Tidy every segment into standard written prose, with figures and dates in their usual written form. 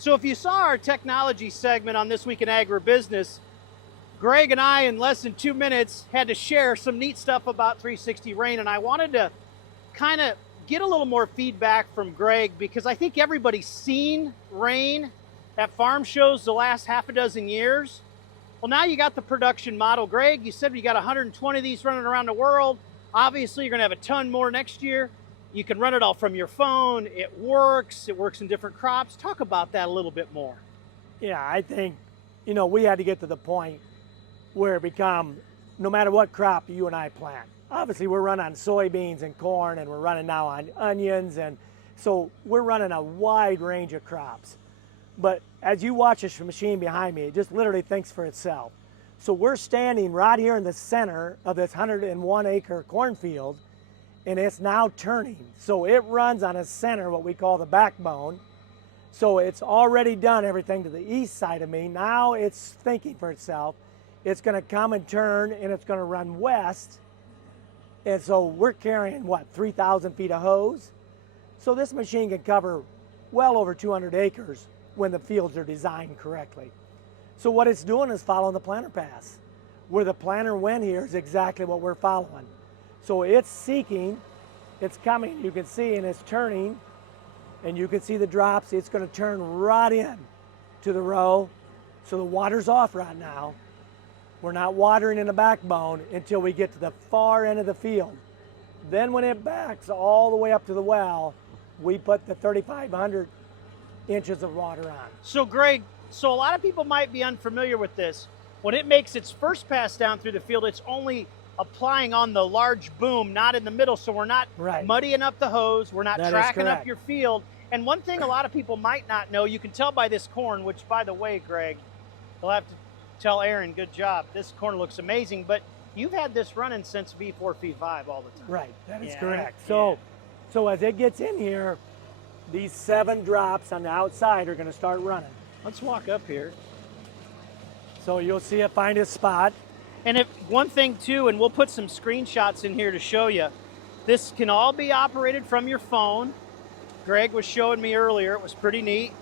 So if you saw our technology segment on This Week in Agribusiness, Greg and I, in less than 2 minutes, had to share some neat stuff about 360 Rain, and I wanted to kind of get a little more feedback from Greg because I think everybody's seen Rain at farm shows the last half a dozen years. Well, now you got the production model. Greg, you said you got 120 of these running around the world. Obviously, you're going to have a ton more next year. You can run it all from your phone. It works in different crops. Talk about that a little bit more. Yeah, I think, we had to get to the point where it become, no matter what crop you and I plant. Obviously, we're running on soybeans and corn, and we're running now on onions, and so we're running a wide range of crops. But as you watch this machine behind me, it just literally thinks for itself. So we're standing right here in the center of this 101-acre cornfield, and it's now turning. So it runs on a center, what we call the backbone. So it's already done everything to the east side of me. Now it's thinking for itself. It's going to come and turn, and it's going to run west. And so we're carrying, 3,000 feet of hose? So this machine can cover well over 200 acres when the fields are designed correctly. So what it's doing is following the planter pass. Where the planter went here is exactly what we're following. So it's seeking, it's coming, you can see, and it's turning, and you can see the drops. It's going to turn right in to the row. So the water's off right now. We're not watering in the backbone until we get to the far end of the field. Then when it backs all the way up to the well, we put the 3,500 inches of water on. So Greg, a lot of people might be unfamiliar with this. When it makes its first pass down through the field, it's only applying on the large boom, not in the middle. So we're not muddying up the hose. We're not tracking up your field. And one thing a lot of people might not know, you can tell by this corn, which by the way, Greg, you'll have to tell Aaron, good job. This corn looks amazing, but you've had this running since V4, V5 all the time. Right, that is correct. So as it gets in here, these 7 drops on the outside are going to start running. Let's walk up here. So you'll see it find its spot. And one thing too, and we'll put some screenshots in here to show you, this can all be operated from your phone. Greg was showing me earlier, it was pretty neat.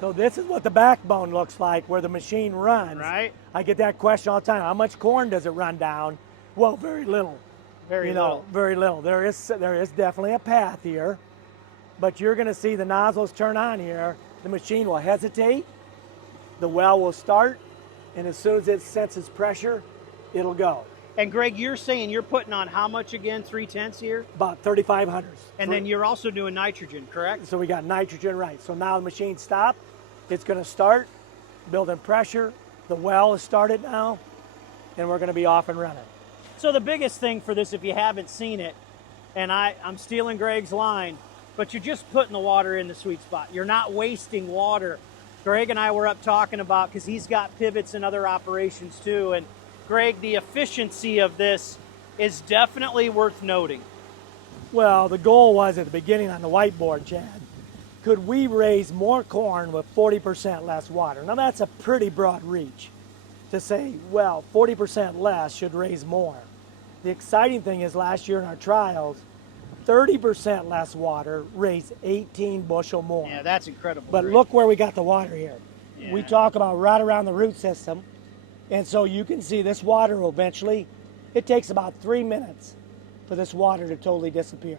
So this is what the backbone looks like where the machine runs. Right. I get that question all the time. How much corn does it run down? Well, very little. Very little. There is definitely a path here, but you're going to see the nozzles turn on here. The machine will hesitate. The well will start, and as soon as it senses pressure, it'll go. And Greg, you're saying you're putting on how much again, 3/10 here? About 3,500. And then you're also doing nitrogen, correct? So we got nitrogen, right. So now the machine stopped. It's going to start building pressure. The well is started now, and we're going to be off and running. So the biggest thing for this, if you haven't seen it, and I'm stealing Greg's line, but you're just putting the water in the sweet spot. You're not wasting water. Greg and I were up talking about, because he's got pivots and other operations too, and Greg, the efficiency of this is definitely worth noting. Well, the goal was at the beginning on the whiteboard, Chad, could we raise more corn with 40% less water? Now that's a pretty broad reach to say, well, 40% less should raise more. The exciting thing is last year in our trials, 30% less water raised 18 bushel more. Yeah, that's incredible. But Greg, look where we got the water here. Yeah. We talk about right around the root system. And so you can see this water will eventually, it takes about 3 minutes for this water to totally disappear.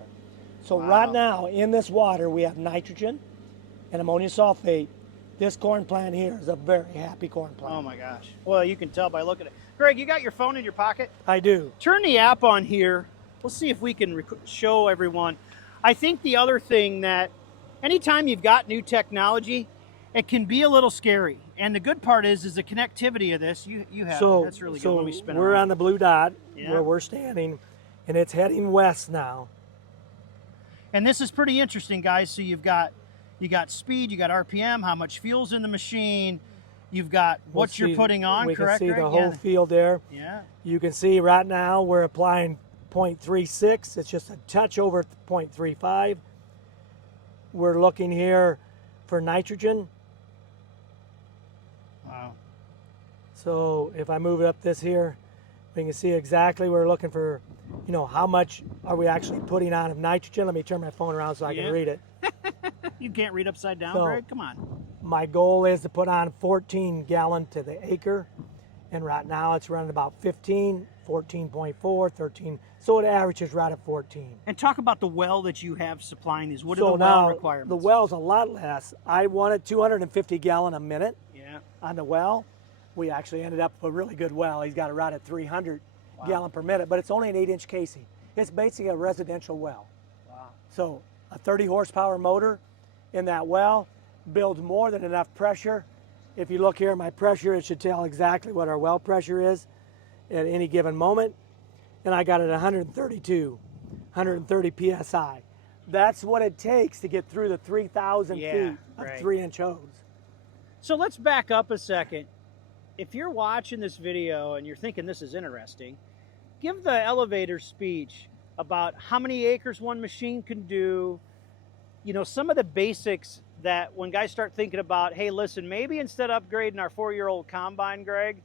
So right now in this water we have nitrogen and ammonium sulfate. This corn plant here is a very happy corn plant. Oh my gosh. Well, you can tell by looking at it. Greg, you got your phone in your pocket? I do. Turn the app on here. We'll see if we can show everyone. I think the other thing that anytime you've got new technology, it can be a little scary. And the good part is the connectivity of this. You have it. That's really good when we spin we're around. on the blue dot where we're standing, and it's heading west now. And this is pretty interesting, guys. So you got speed, you got RPM, how much fuel's in the machine, you've got what you're putting on, correct? We can see Greg? the whole field there. Yeah. You can see right now we're applying 0.36. It's just a touch over 0.35. We're looking here for nitrogen. Wow. So if I move it up this here, we can see exactly we're looking for, how much are we actually putting on of nitrogen. Let me turn my phone around so I can read it. You can't read upside down, So, Greg? Come on. My goal is to put on 14 gallon to the acre, and right now it's running about 15, 14.4, 13, so it averages right at 14. And talk about the well that you have supplying these. What are So the now well requirements? the well's a lot less. I wanted 250 gallon a minute Yeah. on the well. We actually ended up with a really good well. He's got it right at 300 Wow. gallon per minute, but it's only an 8-inch casing. It's basically a residential well. Wow. So a 30 horsepower motor in that well builds more than enough pressure. If you look here at my pressure, it should tell exactly what our well pressure is at any given moment. And I got it at 132, 130 PSI. That's what it takes to get through the 3,000 Yeah, feet of right. 3-inch hose. So let's back up a second. If you're watching this video and you're thinking this is interesting, give the elevator speech about how many acres one machine can do, you know, some of the basics that when guys start thinking about, hey, listen, maybe instead of upgrading our 4-year-old combine, Greg,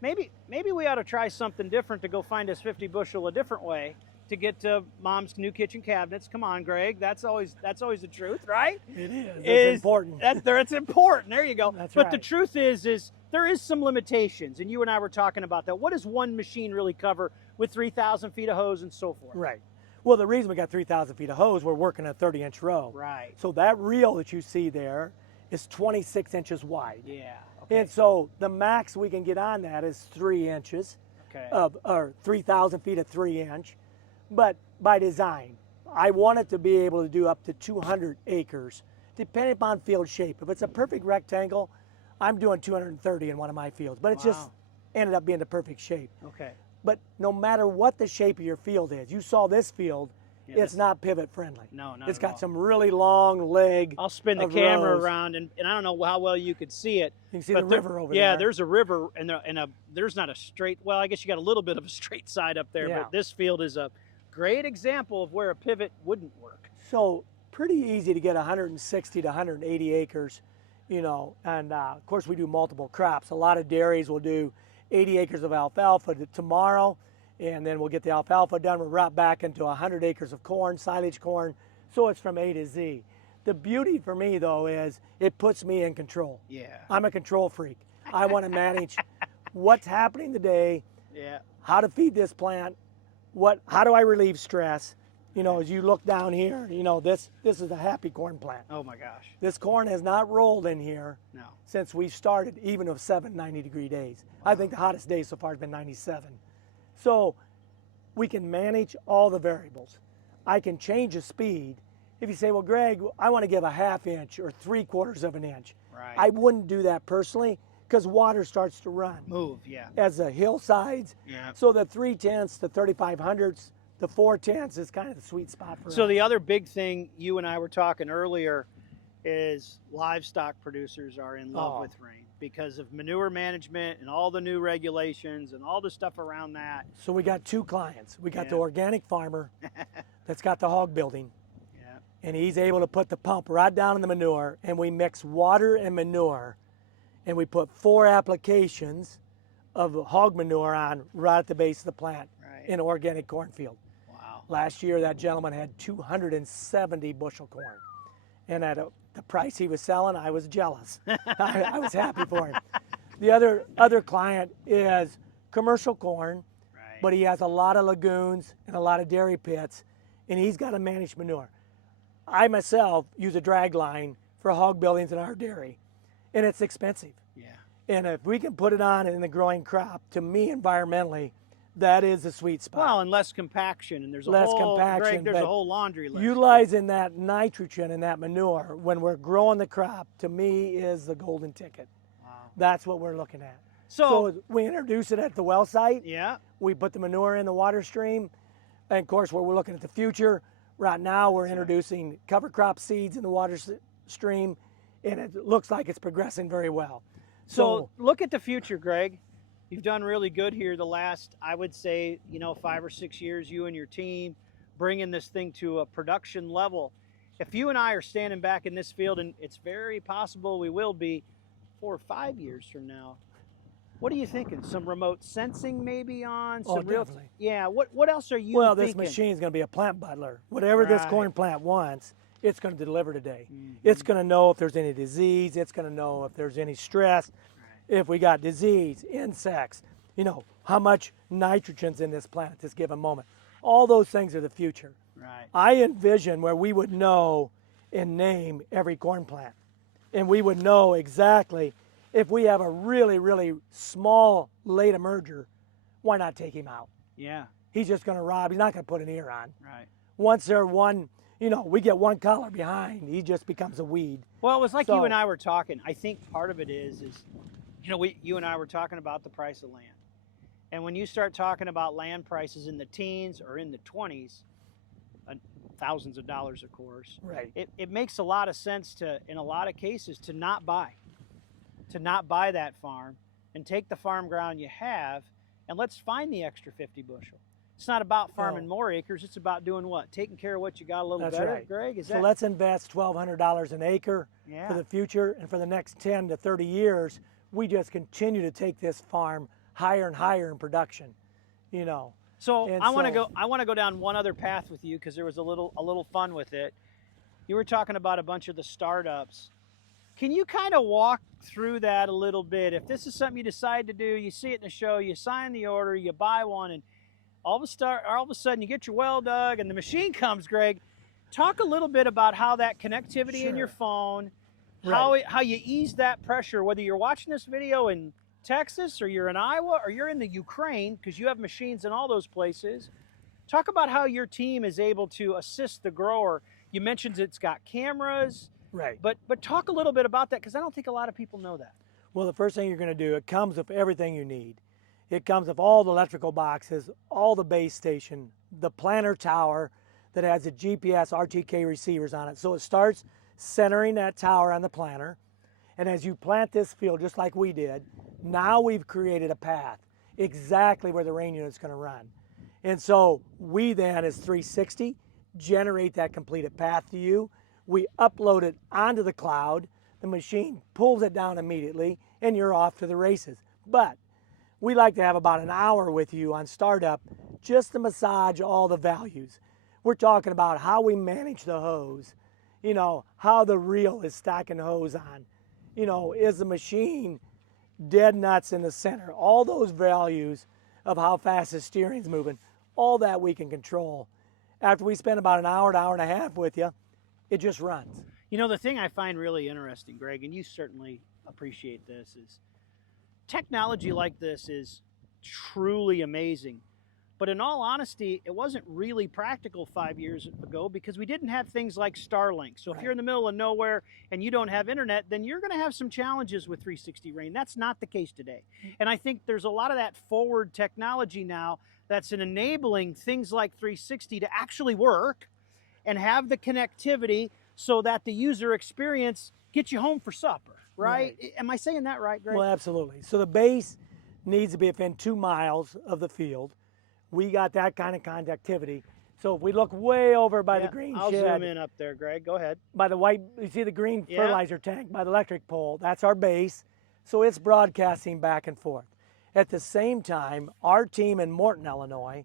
maybe we ought to try something different to go find us 50 bushel a different way to get to mom's new kitchen cabinets. Come on, Greg, that's always the truth, right? It is. It's important. It's important. There you go. That's but right. the truth is there is some limitations, and you and I were talking about that. What does one machine really cover with 3,000 feet of hose and so forth? Right. Well, the reason we got 3,000 feet of hose, we're working a 30-inch row. Right. So that reel that you see there is 26 inches wide. Yeah. Okay. And so the max we can get on that is 3 inches, Okay. or 3,000 feet of 3-inch. But by design, I want it to be able to do up to 200 acres, depending upon field shape. If it's a perfect rectangle, I'm doing 230 in one of my fields, but it just Wow. ended up being the perfect shape. Okay. But no matter what the shape of your field is, you saw this field, Yeah, it's not pivot friendly. No, not It's at got all. some really long leg. I'll spin the of camera rows. around, and I don't know how well you could see it. You can see but the there- river over yeah, there. there's a river, and there's not a straight. Well, I guess you got a little bit of a straight side up there, Yeah. but this field is a great example of where a pivot wouldn't work. So pretty easy to get 160 to 180 acres, you know, and of course we do multiple crops. A lot of dairies will do 80 acres of alfalfa tomorrow, and then we'll get the alfalfa done. We're right back into 100 acres of corn, silage corn, so it's from A to Z. The beauty for me though is it puts me in control. Yeah. I'm a control freak. I want to manage what's happening today, Yeah. how to feed this plant, how do I relieve stress. You know, as you look down here, you know, this is a happy corn plant. Oh my gosh. This corn has not rolled in here No. since we started, even of 7 90-degree days. I think the hottest day so far has been 97. So we can manage all the variables. I can change the speed. If you say, well, Greg, I want to give a 1/2 inch or 3/4 of an inch, Right. I wouldn't do that personally because water starts to run Move. Yeah. as the hillsides. Yeah. So the 3/10 to 3500s, the 4/10 is kind of the sweet spot for So us. the other big thing you and I were talking earlier is livestock producers are in love Oh. with rain because of manure management and all the new regulations and all the stuff around that. So we got 2 clients. We got the Yeah. organic farmer that's got the hog building, Yeah. and he's able to put the pump right down in the manure, and we mix water and manure, and we put 4 applications of hog manure on right at the base of the plant Right. in an organic cornfield. Wow. Last year, that gentleman had 270 bushel corn, and at the price he was selling, I was jealous. I was happy for him. The other client is commercial corn, Right. but he has a lot of lagoons and a lot of dairy pits, and he's got to manage manure. I myself use a drag line for hog buildings in our dairy, and it's expensive. Yeah. And if we can put it on in the growing crop, to me, environmentally, that is the sweet spot. Well, and less compaction, and there's a Less whole compaction, Greg, there's a but whole laundry list. Utilizing that nitrogen and that manure when we're growing the crop, to me, is the golden ticket. Wow. That's what we're looking at. So, So we introduce it at the well site. yeah. We put the manure in the water stream. And of course, we're looking at the future. Right now, we're introducing cover crop seeds in the water stream, and it looks like it's progressing very well. So look at the future, Greg. You've done really good here the last, I would say, 5 or 6 years, you and your team bringing this thing to a production level. If you and I are standing back in this field, and it's very possible we will be 4 or 5 years from now, what are you thinking? Some remote sensing maybe on? Oh, Some real, definitely. Yeah, what else are you Well, thinking? this machine's going to be a plant butler. Whatever this Right. corn plant wants, it's going to deliver today. It's going to know if there's any disease. It's going to know if there's any stress, if we got disease, insects, you know, how much nitrogen's in this plant at this given moment. All those things are the future. Right. I envision where we would know and name every corn plant. And we would know exactly if we have a really, really small late emerger, why not take him out? Yeah. He's just going to rob. He's not going to put an ear on. Right. Once they're one, you know, we get one collar behind, he just becomes a weed. Well, it was like So- you and I were talking. I think part of it is you know, you and I were talking about the price of land. And when you start talking about land prices in the teens or in the 20s, thousands of dollars, of course, Right. it makes a lot of sense to, in a lot of cases, to not buy that farm and take the farm ground you have and let's find the extra 50 bushel. It's not about farming more acres. It's about doing what? Taking care of what you got a little That's better, right. Greg? So let's invest $1,200 an acre Yeah. for the future, and for the next 10 to 30 years, we just continue to take this farm higher and higher in production, you know. So And I want to so- go. I want to go down one other path with you because there was a little fun with it. You were talking about a bunch of the startups. Can you kind of walk through that a little bit? If this is something you decide to do, you see it in the show, you sign the order, you buy one, and all of a sudden you get your well dug and the machine comes. Greg, talk a little bit about how that connectivity in your Sure. phone, Right. how you ease that pressure, whether you're watching this video in Texas or you're in Iowa or you're in the Ukraine, because you have machines in all those places. Talk about how your team is able to assist the grower. You mentioned it's got cameras, Right. but talk a little bit about that because I don't think a lot of people know that. Well, the first thing you're going to do, it comes with everything you need. It comes with all the electrical boxes, all the base station, the planter tower that has the GPS RTK receivers on it. So it starts centering that tower on the planter. And as you plant this field, just like we did, now we've created a path exactly where the rain unit's going to run. And so we then, as 360, generate that completed path to you. We upload it onto the cloud. The machine pulls it down immediately, and you're off to the races. But we like to have about an hour with you on startup just to massage all the values. We're talking about how we manage the hose, you know, how the reel is stacking the hose on, you know, is the machine dead nuts in the center, all those values of how fast the steering's moving, all that we can control. After we spend about an hour and a half with you, it just runs. You know, the thing I find really interesting, Greg, and you certainly appreciate this, is technology like this is truly amazing. But in all honesty, it wasn't really practical 5 years ago because we didn't have things like Starlink. So if you're in the middle of nowhere and you don't have internet, then you're going to have some challenges with 360 rain. That's not the case today. And I think there's a lot of that forward technology now that's enabling things like 360 to actually work and have the connectivity so that the user experience gets you home for supper, right? Am I saying that right, Greg? Well, absolutely. So the base needs to be within 2 miles of the field. We got that kind of conductivity. So if we look way over by the green I'll shed, zoom in up there, Greg. Go ahead. by the white, you see the green Yeah. fertilizer tank by the electric pole, that's our base. So it's broadcasting back and forth. At the same time, our team in Morton, Illinois,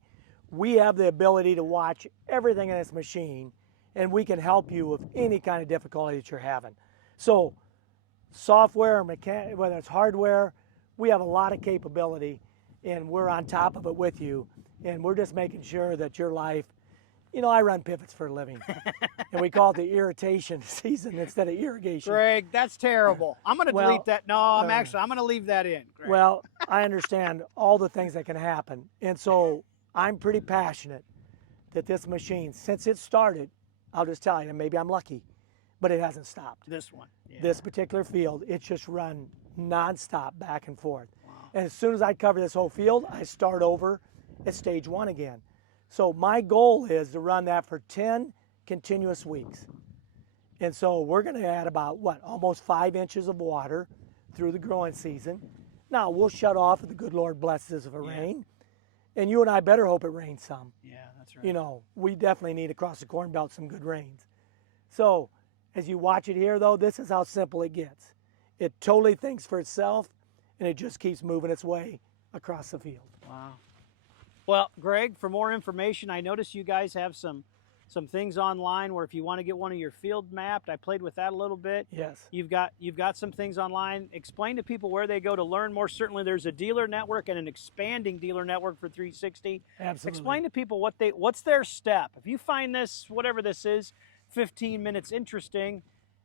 we have the ability to watch everything in this machine, and we can help you with any kind of difficulty that you're having. So software, whether it's hardware, we have a lot of capability, and we're on top of it with you, and we're just making sure that your life, you know, I run pivots for a living, and we call it the irritation season instead of irrigation. Greg, that's terrible. I'm going to Well, delete that. No, I'm going to leave that in, Greg. Well, I understand all the things that can happen, and so I'm pretty passionate that this machine, since it started, I'll just tell you, maybe I'm lucky, but it hasn't stopped. This one. Yeah. This particular field, it's just run nonstop back and forth. And as soon as I cover this whole field, I start over at stage 1 again. So my goal is to run that for 10 continuous weeks. And so we're going to add about, almost 5 inches of water through the growing season. Now, we'll shut off if the good Lord blesses of a rain. And you and I better hope it rains some. Yeah, that's right. You know, we definitely need across the Corn Belt some good rains. So as you watch it here, though, this is how simple it gets. It totally thinks for itself, and it just keeps moving its way across the field. Wow. Well, Greg, for more information, I noticed you guys have some some things online where if you want to get one of your field mapped, I played with that a little bit. Yes. You've got some things online. Explain to people where they go to learn more. Certainly there's a dealer network and an expanding dealer network for 360. Absolutely. Explain to people what's their step. If you find this, whatever this is, 15 minutes interesting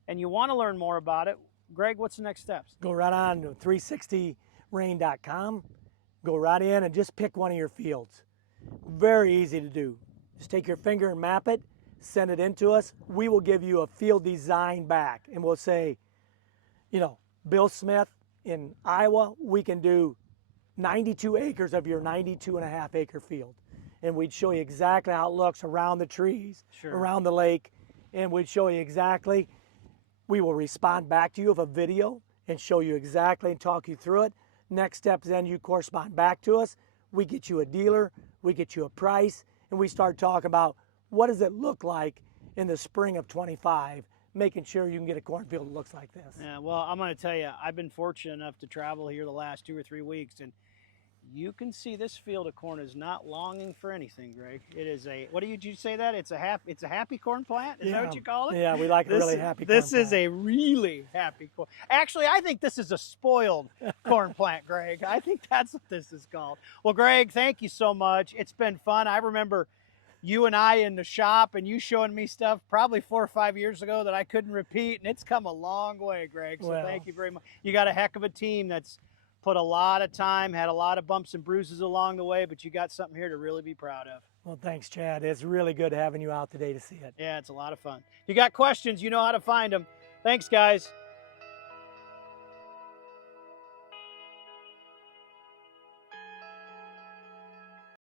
and you want to learn more about it, Gregg, what's the next steps? Go right on to 360rain.com. Go right in and just pick one of your fields. Very easy to do. Just take your finger and map it, send it in to us. We will give you a field design back and we'll say, you know, Bill Smith in Iowa, we can do 92 acres of your 92.5 acre field. And we'd show you exactly how it looks around the trees, around the lake, and we'd show you exactly. We will respond back to you with a video and show you exactly and talk you through it. Next step, then you correspond back to us. We get you a dealer, we get you a price, and we start talking about what does it look like in the spring of 25, making sure you can get a cornfield that looks like this. Yeah, well, I'm going to tell you, I've been fortunate enough to travel here the last 2 or 3 weeks, and you can see this field of corn is not longing for anything, Gregg. It is a, what did you say that? It's a happy corn plant? Is that what you call it? Yeah, we like a really happy corn plant. This is a really happy corn. Actually, I think this is a spoiled corn plant, Gregg. I think that's what this is called. Well, Gregg, thank you so much. It's been fun. I remember you and I in the shop and you showing me stuff probably 4 or 5 years ago that I couldn't repeat, and it's come a long way, Gregg. So thank you very much. You got a heck of a team that's put a lot of time, had a lot of bumps and bruises along the way, but you got something here to really be proud of. Well, thanks, Chad. It's really good having you out today to see it. Yeah, it's a lot of fun. If you got questions, you know how to find them. Thanks, guys.